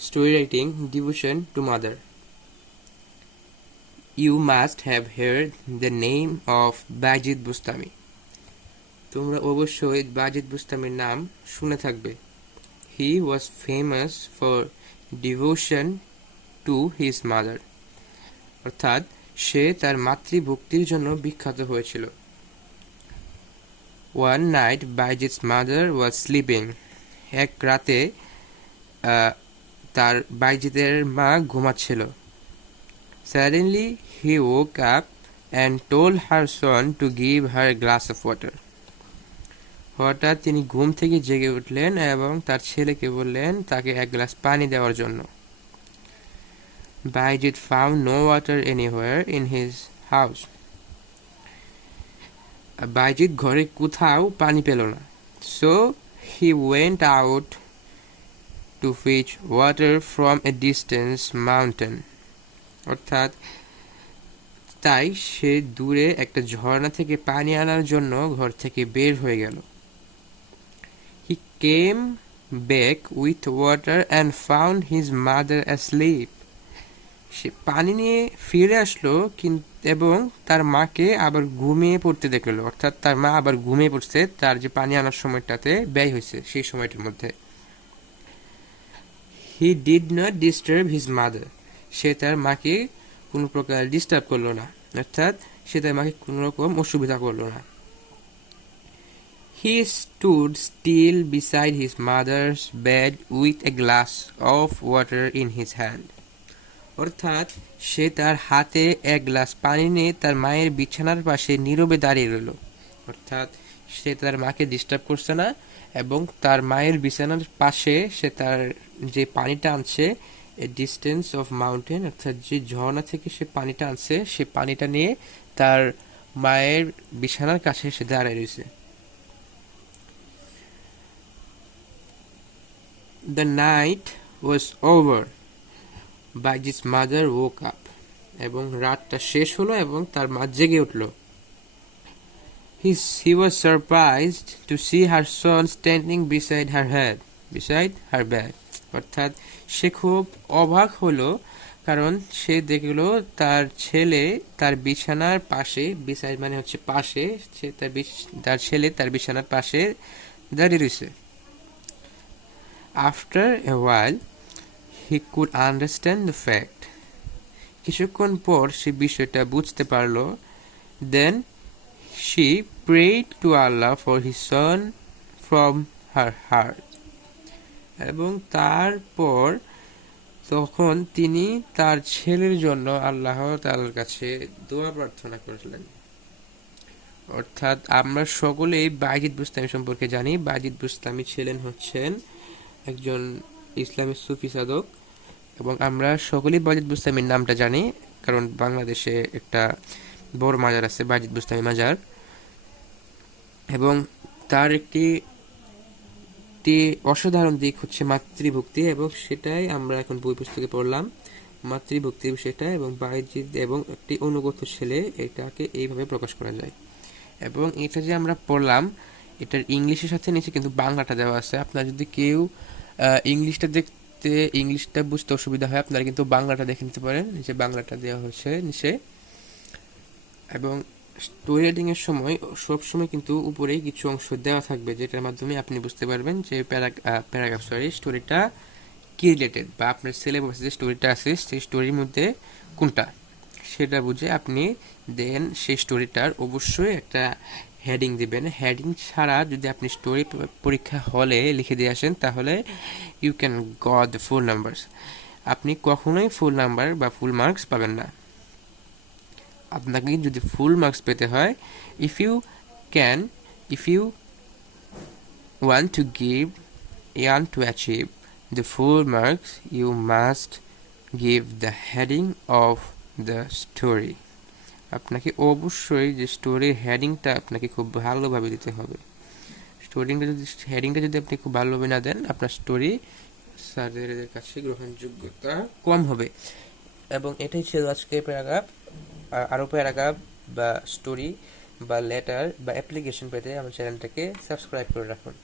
Story writing devotion to mother. You must have heard the name of Bayezid Bustami. তোমরা অবশ্যই বাজিদ বুস্তামির নাম শুনে থাকবে। He was famous for devotion to his mother. অর্থাৎ সে তার মাতৃভক্তির জন্য বিখ্যাত হয়েছিল। One night Bayezid's mother was sleeping. এক রাতে তার বাইজিদের মা ঘুমাচ্ছিল। Suddenly he woke up and told her son to give her a glass of water. হঠাৎ তিনি ঘুম থেকে জেগে উঠলেন এবং তার ছেলেকে বললেন তাকে এক গ্লাস পানি দেওয়ার জন্য। Bayezid found no water anywhere in his house. Bayezid ঘরে কোথাও পানি পেল না। So he went out to fetch water from a distant mountain. অর্থাৎ তাই সে দূরে একটা ঝর্ণা থেকে পানি আনার জন্য ঘর থেকে বের হয়ে গেল। He came back with water and found his mother asleep. সে পানি নিয়ে ফিরে আসলো এবং তার মাকে আবার ঘুমিয়ে পড়তে দেখল। অর্থাৎ তার মা আবার ঘুমিয়ে পড়ছে তার যে পানি আনার সময়টাতে ব্যয় হয়েছে সেই সময়টার মধ্যে। He did not disturb his mother. সে তার মাকে কোনো প্রকার ডিস্টার্ব করলো না, অর্থাৎ সে তার মাকে কোনো রকম অসুবিধা করলো না। He stood still beside his mother's bed with a glass of water in his hand. অর্থাৎ সে তার হাতে এক গ্লাস পানি নিয়ে তার মায়ের বিছানার পাশে নীরবে দাঁড়িয়ে রইল। অর্থাৎ সে তার মাকে ডিস্টার্ব করছে না এবং তার মায়ের বিছানার পাশে সে তার যে পানিটা আনছে এ ডিস্টেন্স অফ মাউন্টেন, অর্থাৎ যে ঝর্ণা থেকে সে পানিটা আনছে সে পানিটা নিয়ে তার মায়ের বিছানার কাছে সে দাঁড়িয়ে রয়েছে। The night was over. Bayezid's mother woke up. এবং রাতটা শেষ হলো এবং তার মা জেগে উঠল। He was surprised to see her son standing beside her bed. অর্থাৎ সে খুব অবাক হলো কারণ সে দেখলো তার ছেলে তার বিছানার পাশে, বিসাইড মানে হচ্ছে পাশে, সে তার ছেলে তার বিছানার পাশে দাঁড়িয়ে রয়েছে। After a while he could understand the fact. কিছুক্ষণ পর সে বিষয়টা বুঝতে পারল। Then she prayed to Allah for his son from her heart. এবং তারপর তখন তিনি তার ছেলের জন্য আল্লাহ তাআলার কাছে দোয়া প্রার্থনা করলেন। অর্থাৎ আমরা সকলেই বাইজিদ বুস্তামি সম্পর্কে জানি। বাইজিদ বুস্তামি ছিলেন হচ্ছেন একজন ইসলামী সুফি সাধক এবং আমরা সকলেই বাইজিদ বুস্তামির নামটা জানি কারণ বাংলাদেশে একটা বড় মাজার আছে বাইজিদ বুস্তামি মাজার, এবং তার একটি অসাধারণ দিক হচ্ছে মাতৃভক্তি এবং সেটাই আমরা এখন বই পুস্তকে পড়লাম, মাতৃভক্তির বিষয়টা। এবং বাইজিদ এবং একটি অনুগত ছেলে এটাকে এইভাবে প্রকাশ করা যায়। এবং এটা যে আমরা পড়লাম এটার ইংলিশের সাথে নিচে কিন্তু বাংলাটা দেওয়া আছে। আপনার যদি কেউ ইংলিশটা বুঝতে অসুবিধা হয় আপনারা কিন্তু বাংলাটা দেখে নিতে পারেন, নিচে বাংলাটা দেওয়া হয়েছে নিচে। এবং স্টোরি রাইটিং এর সময় সবসময় কিন্তু উপরে কিছু অংশ দেওয়া থাকবে যেটার মাধ্যমে আপনি বুঝতে পারবেন যে স্টোরিটা কি রিলেটেড বা আপনার সিলেবাসে যে স্টোরিটা আছে সেই স্টোরির মধ্যে কোনটা সেটা বুঝে আপনি দেন সেই স্টোরিটার অবশ্যই একটা হেডিং দিবেন। হেডিং ছাড়া যদি আপনি স্টোরি পরীক্ষা হলে লিখে দিয়ে আসেন তাহলে you can got the full numbers. আপনি কখনোই ফুল নাম্বার বা ফুল মার্কস পাবেন না। আপনাকে যদি ফুল মার্কস পেতে হয়, if you want to achieve the full marks, you must give the heading of the story. আপনাকে অবশ্যই যে স্টোরির হেডিংটা আপনাকে খুব ভালোভাবে দিতে হবে। হেডিংটা যদি আপনি খুব ভালোভাবে না দেন আপনার স্টোরি স্যারদের কাছে গ্রহণযোগ্যতা কম হবে। এবং এটাই ছিল আজকে প্যারাগ্রাফ। আরও প্যারাগ্রাফ বা স্টোরি বা লেটার বা অ্যাপ্লিকেশন পেতে আমার চ্যানেলটাকে সাবস্ক্রাইব করে রাখুন।